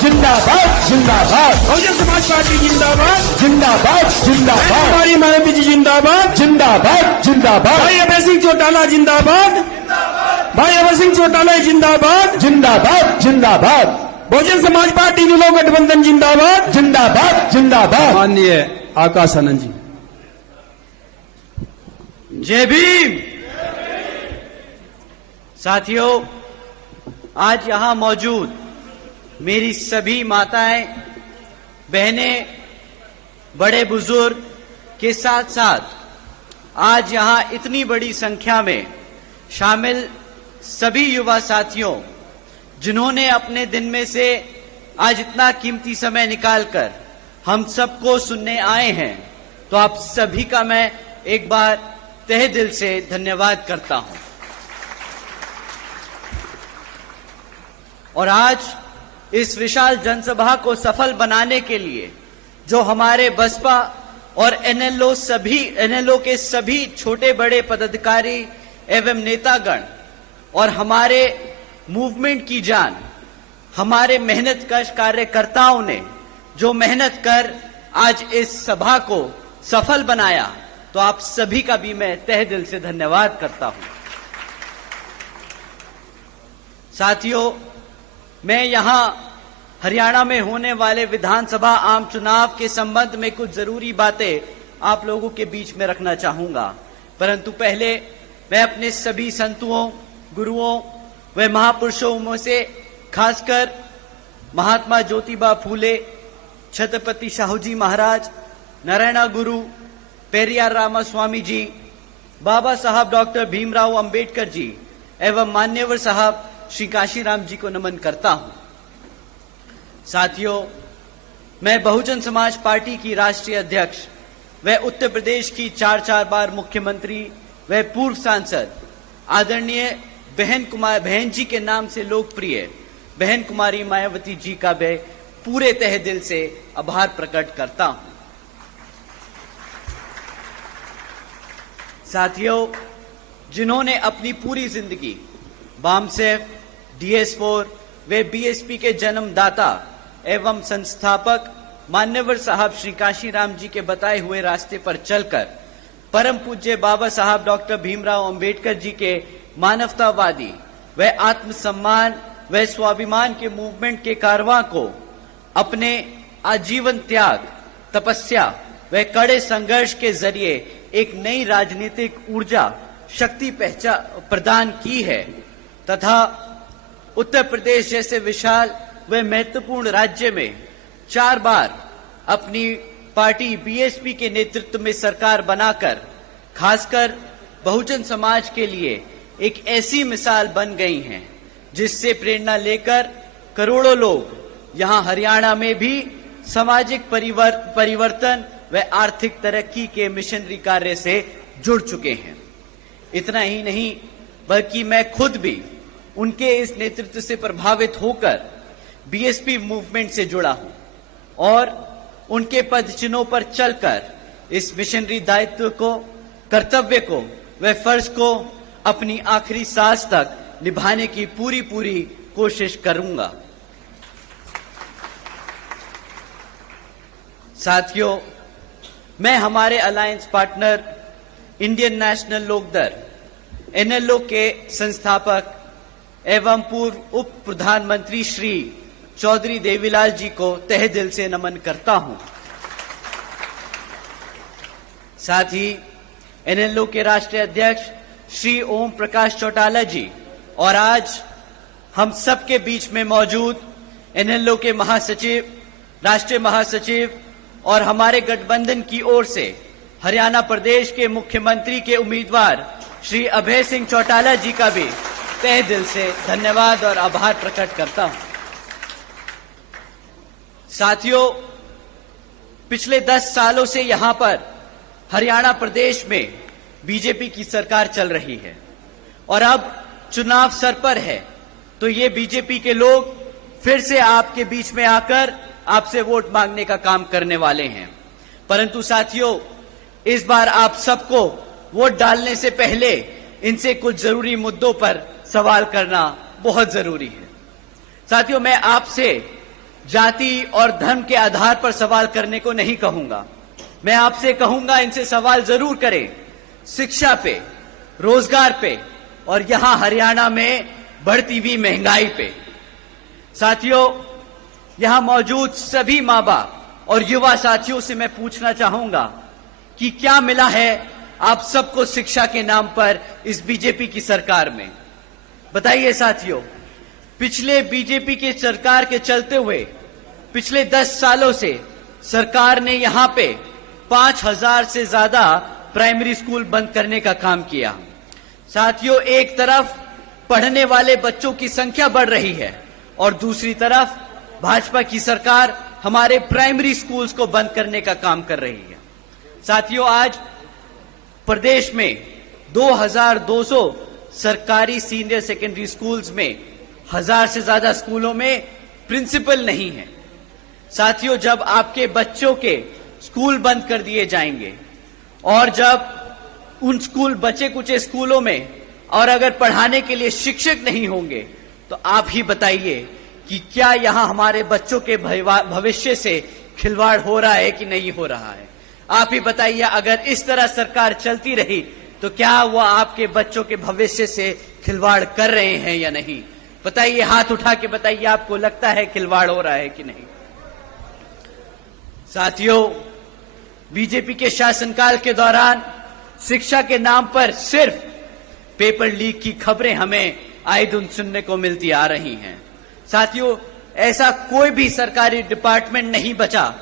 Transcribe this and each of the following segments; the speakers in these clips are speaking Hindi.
जिंदाबाद जिंदाबाद, बहुजन समाज पार्टी जिंदाबाद, जिंदाबाद जिंदाबाद, हमारी मायावती जी जिंदाबाद, जिंदाबाद जिंदाबाद, भाई अभय सिंह चौटाला जिंदाबाद, भाई अभय सिंह चौटाला जिंदाबाद, जिंदाबाद जिंदाबाद, बहुजन समाज पार्टी लोक गठबंधन जिंदाबाद, जिंदाबाद जिंदाबाद। माननीय आकाश आनंद जी। जय भीम। साथियों, आज यहां मौजूद मेरी सभी माताएं, बहनें, बड़े बुजुर्ग के साथ साथ आज यहां इतनी बड़ी संख्या में शामिल सभी युवा साथियों, जिन्होंने अपने दिन में से आज इतना कीमती समय निकालकर हम सबको सुनने आए हैं, तो आप सभी का मैं एक बार तहे दिल से धन्यवाद करता हूं। और आज इस विशाल जनसभा को सफल बनाने के लिए जो हमारे बसपा और एनएलओ के सभी छोटे बड़े पदाधिकारी एवं नेतागण और हमारे मूवमेंट की जान, हमारे मेहनतकश कार्यकर्ताओं ने जो मेहनत कर आज इस सभा को सफल बनाया, तो आप सभी का भी मैं तहे दिल से धन्यवाद करता हूं। साथियों, मैं यहां हरियाणा में होने वाले विधानसभा आम चुनाव के संबंध में कुछ जरूरी बातें आप लोगों के बीच में रखना चाहूंगा, परंतु पहले मैं अपने सभी संतों, गुरुओं व महापुरुषों में से खासकर महात्मा ज्योतिबा फूले, छत्रपति शाहूजी महाराज, नारायण गुरु, पेरियार रामास्वामी जी, बाबा साहब डॉक्टर भीमराव अंबेडकर जी एवं मान्यवर साहब श्री काशीराम जी को नमन करता हूं। साथियों, मैं बहुजन समाज पार्टी की राष्ट्रीय अध्यक्ष व उत्तर प्रदेश की 4 बार मुख्यमंत्री व पूर्व सांसद आदरणीय बहन जी के नाम से लोकप्रिय बहन कुमारी मायावती जी का मैं पूरे तहे दिल से आभार प्रकट करता हूं। साथियों, जिन्होंने अपनी पूरी जिंदगी बामसेफ, DS4 वे बीएसपी के जन्मदाता एवं संस्थापक मान्यवर साहब श्री काशीराम जी के बताए हुए रास्ते पर चलकर परम पूज्य बाबा साहब डॉक्टर भीमराव अंबेडकर जी के मानवतावादी व आत्मसम्मान व स्वाभिमान के मूवमेंट के कारवां को अपने आजीवन त्याग, तपस्या व कड़े संघर्ष के जरिए एक नई राजनीतिक ऊर्जा, शक्ति प्रदान की है तथा उत्तर प्रदेश जैसे विशाल व महत्वपूर्ण राज्य में 4 बार अपनी पार्टी बीएसपी के नेतृत्व में सरकार बनाकर खासकर बहुजन समाज के लिए एक ऐसी मिसाल बन गई हैं, जिससे प्रेरणा लेकर करोड़ों लोग यहां हरियाणा में भी सामाजिक परिवर्तन व आर्थिक तरक्की के मिशनरी कार्य से जुड़ चुके हैं। इतना ही नहीं, बल्कि मैं खुद भी उनके इस नेतृत्व से प्रभावित होकर बीएसपी मूवमेंट से जुड़ा हूं और उनके पदचिन्हों पर चलकर इस मिशनरी दायित्व को, कर्तव्य को व फर्ज को अपनी आखिरी सांस तक निभाने की पूरी कोशिश करूंगा। साथियों, मैं हमारे alliance partner Indian National Lok Dal NLO के संस्थापक एवं पूर्व उप प्रधानमंत्री श्री चौधरी देवीलाल जी को तहे दिल से नमन करता हूं। साथ ही एनएलओ के राष्ट्रीय अध्यक्ष श्री ओम प्रकाश चौटाला जी और आज हम सबके बीच में मौजूद एनएलओ के महासचिव, राष्ट्रीय महासचिव और हमारे गठबंधन की ओर से हरियाणा प्रदेश के मुख्यमंत्री के उम्मीदवार श्री अभय सिंह चौटाला जी का भी तहे दिल से धन्यवाद और आभार प्रकट करता हूं। साथियों, पिछले 10 सालों से यहां पर हरियाणा प्रदेश में बीजेपी की सरकार चल रही है और अब चुनाव सर पर है, तो ये बीजेपी के लोग फिर से आपके बीच में आकर आपसे वोट मांगने का काम करने वाले हैं। परंतु साथियों, इस बार आप सबको वोट डालने से पहले इनसे कुछ जरूरी मुद्दों पर सवाल करना बहुत जरूरी है। साथियों, मैं आपसे जाति और धर्म के आधार पर सवाल करने को नहीं कहूंगा। मैं आपसे कहूंगा इनसे सवाल जरूर करें शिक्षा पे, रोजगार पे और यहां हरियाणा में बढ़ती हुई महंगाई पे। साथियों, यहां मौजूद सभी मां बाप और युवा साथियों से मैं पूछना चाहूंगा कि क्या मिला है आप सबको शिक्षा के नाम पर इस बीजेपी की सरकार में? बताइए साथियों, पिछले बीजेपी की सरकार के चलते हुए पिछले 10 सालों से सरकार ने यहां पे 5000 से ज्यादा प्राइमरी स्कूल बंद करने का काम किया। साथियों, एक तरफ पढ़ने वाले बच्चों की संख्या बढ़ रही है और दूसरी तरफ भाजपा की सरकार हमारे प्राइमरी स्कूल्स को बंद करने का काम कर रही है। साथियों, आज प्रदेश में 2200 सरकारी सीनियर सेकेंडरी स्कूल्स में 1000 से ज्यादा स्कूलों में प्रिंसिपल नहीं है। साथियों, जब आपके बच्चों के स्कूल बंद कर दिए जाएंगे और जब उन स्कूल बचे कुचे स्कूलों में और अगर पढ़ाने के लिए शिक्षक नहीं होंगे तो आप ही बताइए कि क्या यहां हमारे बच्चों के भविष्य से खिलवाड़ हो रहा है कि नहीं हो रहा है? आप ही बताइए, अगर इस तरह सरकार चलती रही तो क्या वो आपके बच्चों के भविष्य से खिलवाड़ कर रहे हैं या नहीं? बताइए, हाथ उठा के बताइए, आपको लगता है खिलवाड़ हो रहा है कि नहीं? साथियों, बीजेपी के शासनकाल के दौरान शिक्षा के नाम पर सिर्फ पेपर लीक की खबरें हमें आए दिन सुनने को मिलती आ रही हैं। साथियों, ऐसा कोई भी सरकारी डिपार्टमेंट नहीं बचा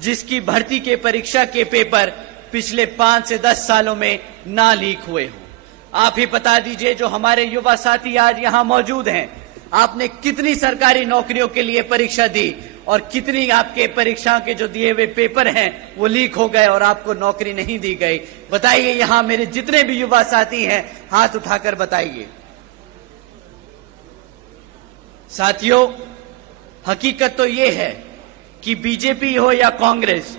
जिसकी भर्ती के परीक्षा के पेपर पिछले 5 से 10 सालों में ना लीक हुए हों। आप ही बता दीजिए, जो हमारे युवा साथी आज यहां मौजूद हैं, आपने कितनी सरकारी नौकरियों के लिए परीक्षा दी और कितनी आपके परीक्षाओं के जो दिए हुए पेपर हैं वो लीक हो गए और आपको नौकरी नहीं दी गई? बताइए, यहां मेरे जितने भी युवा साथी हैं हाथ उठाकर बताइए। साथियों, हकीकत तो ये है कि बीजेपी हो या कांग्रेस,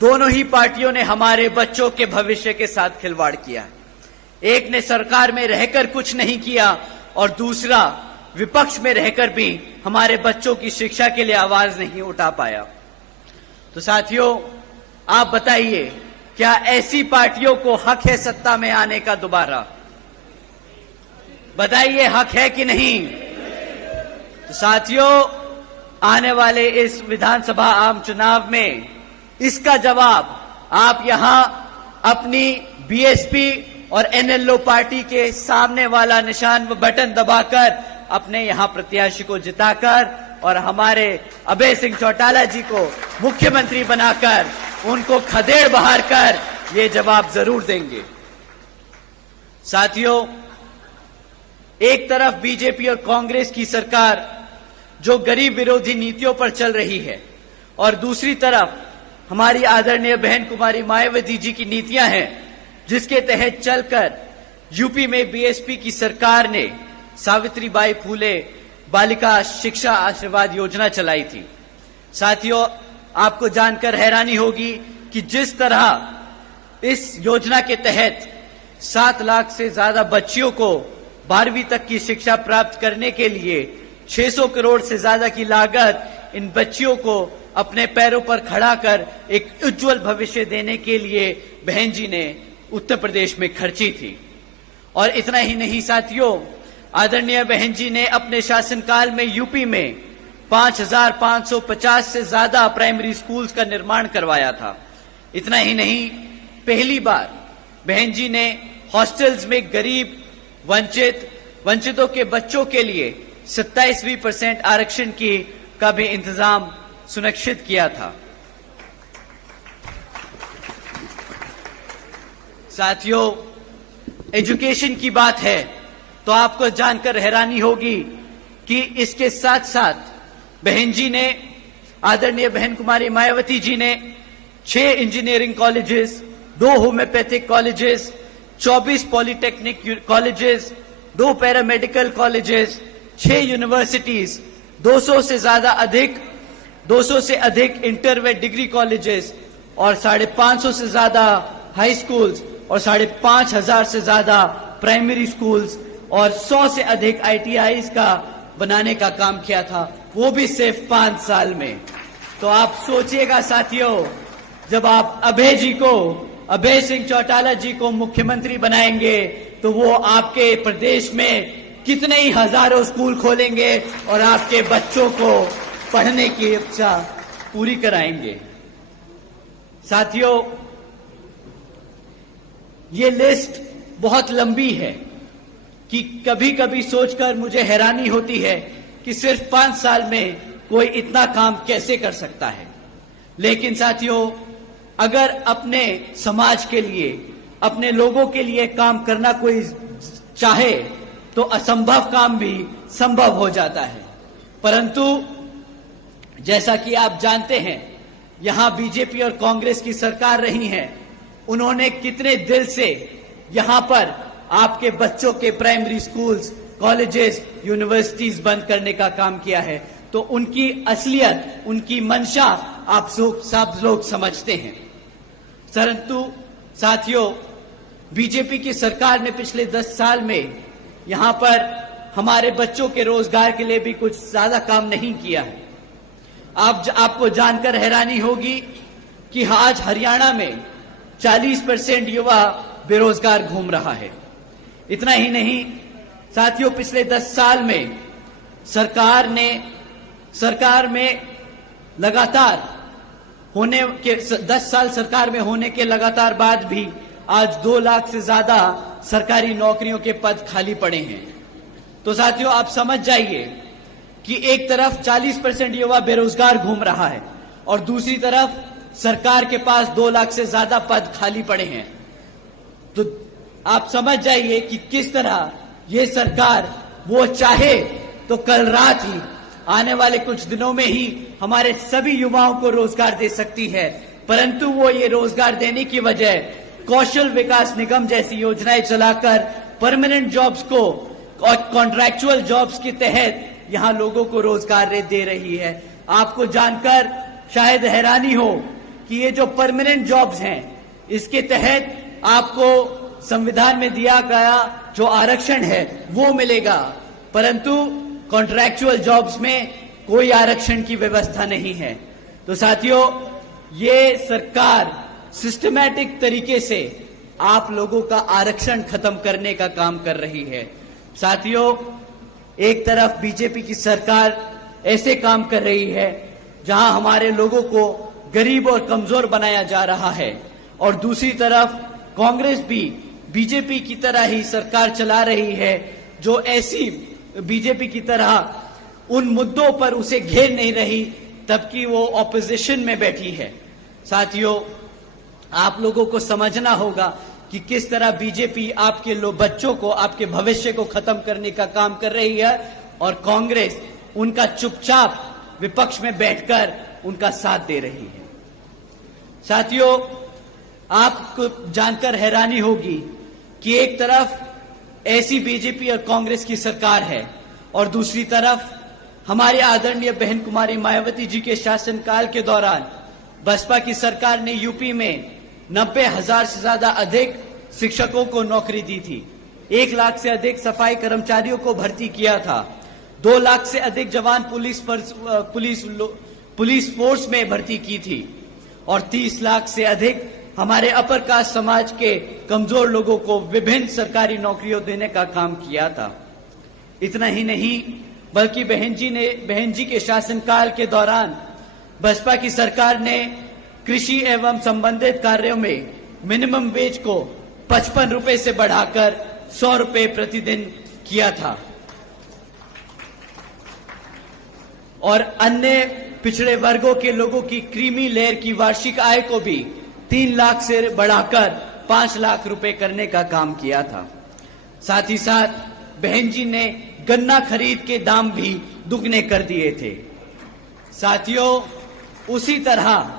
दोनों ही पार्टियों ने हमारे बच्चों के भविष्य के साथ खिलवाड़ किया है। एक ने सरकार में रहकर कुछ नहीं किया और दूसरा विपक्ष में रहकर भी हमारे बच्चों की शिक्षा के लिए आवाज नहीं उठा पाया। तो साथियों, आप बताइए, क्या ऐसी पार्टियों को हक है सत्ता में आने का दोबारा? बताइए, हक है कि नहीं? तो साथियों, आने वाले इस विधानसभा आम चुनाव में इसका जवाब आप यहां अपनी बीएसपी और एनएलओ पार्टी के सामने वाला निशान बटन दबाकर अपने यहां प्रत्याशी को जिताकर और हमारे अभय सिंह चौटाला जी को मुख्यमंत्री बनाकर उनको खदेड़ बहार कर ये जवाब जरूर देंगे। साथियों, एक तरफ बीजेपी और कांग्रेस की सरकार जो गरीब विरोधी नीतियों पर चल रही है और दूसरी तरफ हमारी आदरणीय बहन कुमारी मायावती जी की नीतियां हैं, जिसके तहत चलकर यूपी में बीएसपी की सरकार ने सावित्रीबाई फूले बालिका शिक्षा आशीर्वाद योजना चलाई थी। साथियों, आपको जानकर हैरानी होगी कि जिस तरह इस योजना के तहत 7 लाख से ज्यादा बच्चियों को 12वीं तक की शिक्षा प्राप्त करने के लिए 600 करोड़ से ज्यादा की लागत इन बच्चियों को अपने पैरों पर खड़ा कर एक उज्जवल भविष्य देने के लिए बहन जी ने उत्तर प्रदेश में खर्ची थी। और इतना ही नहीं साथियों, आदरणीय बहन जी ने अपने शासनकाल में यूपी में 5550 से ज्यादा प्राइमरी स्कूल्स का निर्माण करवाया था। इतना ही नहीं, पहली बार बहन जी ने हॉस्टल्स में गरीब वंचितों के बच्चों के लिए 27% आरक्षण का भी इंतजाम सुनिश्चित किया था। साथियों, एजुकेशन की बात है तो आपको जानकर हैरानी होगी कि इसके साथ साथ बहन जी ने, आदरणीय बहन कुमारी मायावती जी ने 6 engineering colleges, 2 homeopathic colleges, 24 polytechnic colleges, 2 paramedical colleges, 6 universities, 200 से अधिक इंटर व डिग्री कॉलेजेस और 550 से ज्यादा हाई स्कूल्स और 5,500 से ज्यादा प्राइमरी स्कूल्स और 100 से अधिक ITIs का बनाने का काम किया था। वो भी सिर्फ 5 साल में। तो आप सोचिएगा साथियों, जब आप अभय सिंह चौटाला जी को मुख्यमंत्री बनाएंगे तो वो आपके प्रदेश में कितने ही हजारों स्कूल खोलेंगे और आपके बच्चों को पढ़ने की इच्छा पूरी कराएंगे। साथियों, ये लिस्ट बहुत लंबी है कि कभी कभी सोचकर मुझे हैरानी होती है कि सिर्फ 5 साल में कोई इतना काम कैसे कर सकता है। लेकिन साथियों, अगर अपने समाज के लिए, अपने लोगों के लिए काम करना कोई चाहे तो असंभव काम भी संभव हो जाता है। परंतु जैसा कि आप जानते हैं, यहां बीजेपी और कांग्रेस की सरकार रही है, उन्होंने कितने दिल से यहां पर आपके बच्चों के प्राइमरी स्कूल्स, कॉलेजेस, यूनिवर्सिटीज बंद करने का काम किया है। तो उनकी असलियत, उनकी मंशा आप सब लोग समझते हैं। परंतु साथियों, बीजेपी की सरकार ने पिछले 10 साल में यहां पर हमारे बच्चों के रोजगार के लिए भी कुछ ज्यादा काम नहीं किया है। आपको जानकर हैरानी होगी कि आज हरियाणा में 40% युवा बेरोजगार घूम रहा है। इतना ही नहीं साथियों, पिछले 10 साल में सरकार में लगातार होने के 10 साल सरकार में होने के लगातार बाद भी आज 2 लाख से ज्यादा सरकारी नौकरियों के पद खाली पड़े हैं। तो साथियों, आप समझ जाइए कि एक तरफ 40% युवा बेरोजगार घूम रहा है और दूसरी तरफ सरकार के पास 2 लाख से ज्यादा पद खाली पड़े हैं। तो आप समझ जाइए कि किस तरह ये सरकार, वो चाहे तो कल रात ही, आने वाले कुछ दिनों में ही हमारे सभी युवाओं को रोजगार दे सकती है। परंतु वो ये रोजगार देने की बजाय कौशल विकास निगम जैसी योजनाएं चलाकर परमानेंट जॉब्स को और कॉन्ट्रैक्चुअल जॉब्स के तहत यहां लोगों को रोजगार दे रही है। आपको जानकर शायद हैरानी हो कि ये जो परमानेंट जॉब्स हैं, इसके तहत आपको संविधान में दिया गया जो आरक्षण है वो मिलेगा, परंतु कॉन्ट्रैक्चुअल जॉब्स में कोई आरक्षण की व्यवस्था नहीं है। तो साथियों, ये सरकार सिस्टमैटिक तरीके से आप लोगों का आरक्षण खत्म करने का काम कर रही है। साथियों, एक तरफ बीजेपी की सरकार ऐसे काम कर रही है जहां हमारे लोगों को गरीब और कमजोर बनाया जा रहा है, और दूसरी तरफ कांग्रेस भी बीजेपी की तरह ही सरकार चला रही है जो ऐसी बीजेपी की तरह उन मुद्दों पर उसे घेर नहीं रही तबकि वो ऑपोजिशन में बैठी है। साथियों, आप लोगों को समझना होगा कि किस तरह बीजेपी आपके बच्चों को, आपके भविष्य को खत्म करने का काम कर रही है और कांग्रेस उनका चुपचाप विपक्ष में बैठकर उनका साथ दे रही है। साथियों, आपको जानकर हैरानी होगी कि एक तरफ ऐसी बीजेपी और कांग्रेस की सरकार है और दूसरी तरफ हमारे आदरणीय बहन कुमारी मायावती जी के शासनकाल के दौरान बसपा की सरकार ने यूपी में 90,000 से ज्यादा अधिक शिक्षकों को नौकरी दी थी, 1 लाख से अधिक सफाई कर्मचारियों को भर्ती किया था, 2 लाख से अधिक जवान पुलिस फोर्स में भर्ती की थी और 30 लाख से अधिक हमारे अपर कास्ट समाज के कमजोर लोगों को विभिन्न सरकारी नौकरियों देने का काम किया था। इतना ही नहीं बल्कि बहन जी के शासनकाल के दौरान बसपा की सरकार ने कृषि एवं संबंधित कार्यों में मिनिमम वेज को 55 रुपए से बढ़ाकर 100 रुपए प्रतिदिन किया था और अन्य पिछड़े वर्गों के लोगों की क्रीमी लेयर की वार्षिक आय को भी 3 लाख से बढ़ाकर 5 लाख रुपए करने का काम किया था। साथ ही साथ बहन जी ने गन्ना खरीद के दाम भी दुगने कर दिए थे। साथियों, उसी तरह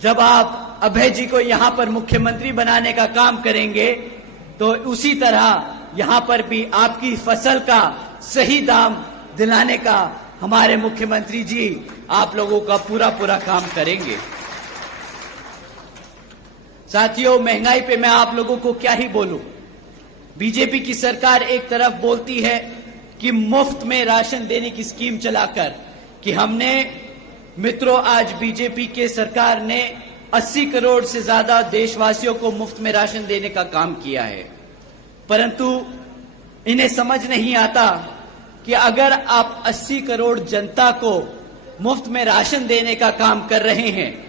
जब आप अभय जी को यहां पर मुख्यमंत्री बनाने का काम करेंगे तो उसी तरह यहां पर भी आपकी फसल का सही दाम दिलाने का हमारे मुख्यमंत्री जी आप लोगों का पूरा काम करेंगे। साथियों, महंगाई पे मैं आप लोगों को क्या ही बोलूं। बीजेपी की सरकार एक तरफ बोलती है कि मुफ्त में राशन देने की स्कीम चलाकर कि हमने मित्रों आज बीजेपी के सरकार ने 80 करोड़ से ज्यादा देशवासियों को मुफ्त में राशन देने का काम किया है, परंतु इन्हें समझ नहीं आता कि अगर आप 80 करोड़ जनता को मुफ्त में राशन देने का काम कर रहे हैं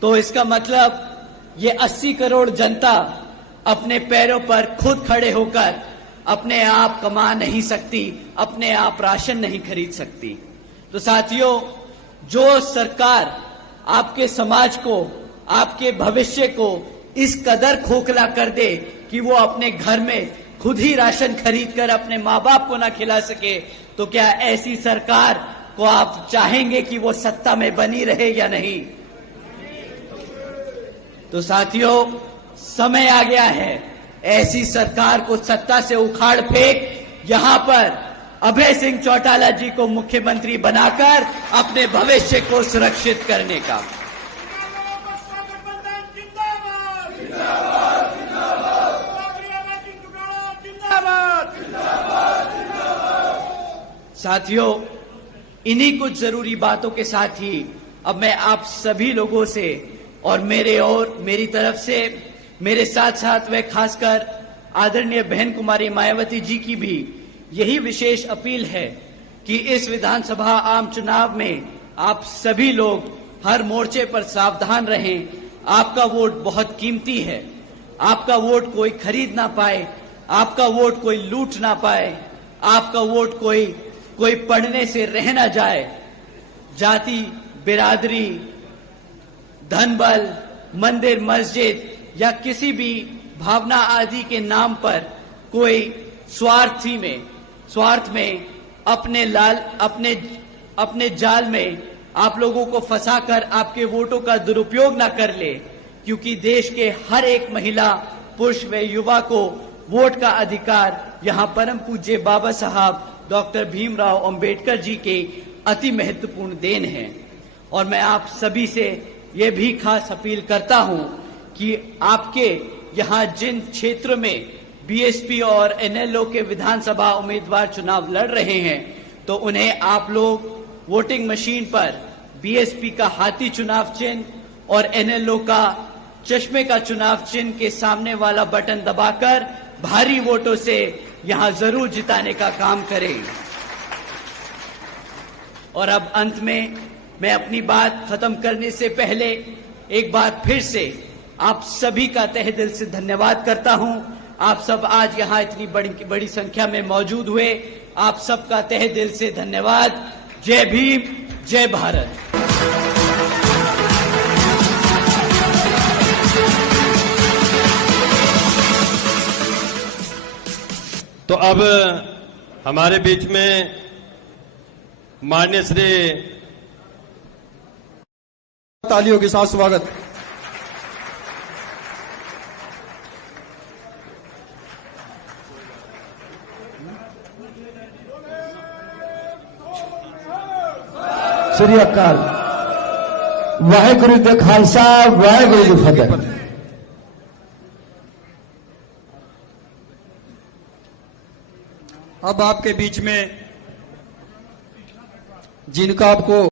तो इसका मतलब ये 80 करोड़ जनता अपने पैरों पर खुद खड़े होकर अपने आप कमा नहीं सकती, अपने आप राशन नहीं खरीद सकती। तो साथियों, जो सरकार आपके समाज को, आपके भविष्य को इस कदर खोखला कर दे कि वो अपने घर में खुद ही राशन खरीद कर अपने माँ बाप को ना खिला सके, तो क्या ऐसी सरकार को आप चाहेंगे कि वो सत्ता में बनी रहे या नहीं? तो साथियों, समय आ गया है ऐसी सरकार को सत्ता से उखाड़ फेंक यहां पर अभय सिंह चौटाला जी को मुख्यमंत्री बनाकर अपने भविष्य को सुरक्षित करने का। साथियों, इन्हीं कुछ जरूरी बातों के साथ ही अब मैं आप सभी लोगों से और मेरी तरफ से मेरे साथ साथ व खासकर आदरणीय बहन कुमारी मायावती जी की भी यही विशेष अपील है कि इस विधानसभा आम चुनाव में आप सभी लोग हर मोर्चे पर सावधान रहें। आपका वोट बहुत कीमती है, आपका वोट कोई खरीद ना पाए, आपका वोट कोई लूट ना पाए, आपका वोट कोई पढ़ने से रह ना जाए। जाति, बिरादरी, धन बल, मंदिर मस्जिद या किसी भी भावना आदि के नाम पर कोई स्वार्थ में अपने जाल में आप लोगों को फंसाकर आपके वोटों का दुरुपयोग ना कर ले, क्योंकि देश के हर एक महिला, पुरुष व युवा को वोट का अधिकार यहाँ परम पूज्य बाबा साहब डॉक्टर भीमराव अंबेडकर जी के अति महत्वपूर्ण देन है। और मैं आप सभी से यह भी खास अपील करता हूं कि आपके यहाँ जिन क्षेत्र में बीएसपी और एनएलओ के विधानसभा उम्मीदवार चुनाव लड़ रहे हैं, तो उन्हें आप लोग वोटिंग मशीन पर बीएसपी का हाथी चुनाव चिन्ह और एनएलओ का चश्मे का चुनाव चिन्ह के सामने वाला बटन दबाकर भारी वोटों से यहां जरूर जिताने का काम करें। और अब अंत में मैं अपनी बात खत्म करने से पहले एक बार फिर से आप सभी का तहे दिल से धन्यवाद करता हूं। आप सब आज यहां इतनी बड़ी संख्या में मौजूद हुए, आप सबका तहे दिल से धन्यवाद। जय भीम, जय भारत। तो अब हमारे बीच में माननीय श्री तालियों के साथ स्वागत। श्री अकाल वाहेगुरु जी खालसा, वाहेगुरु जी फतेह। अब आपके बीच में जिनका आपको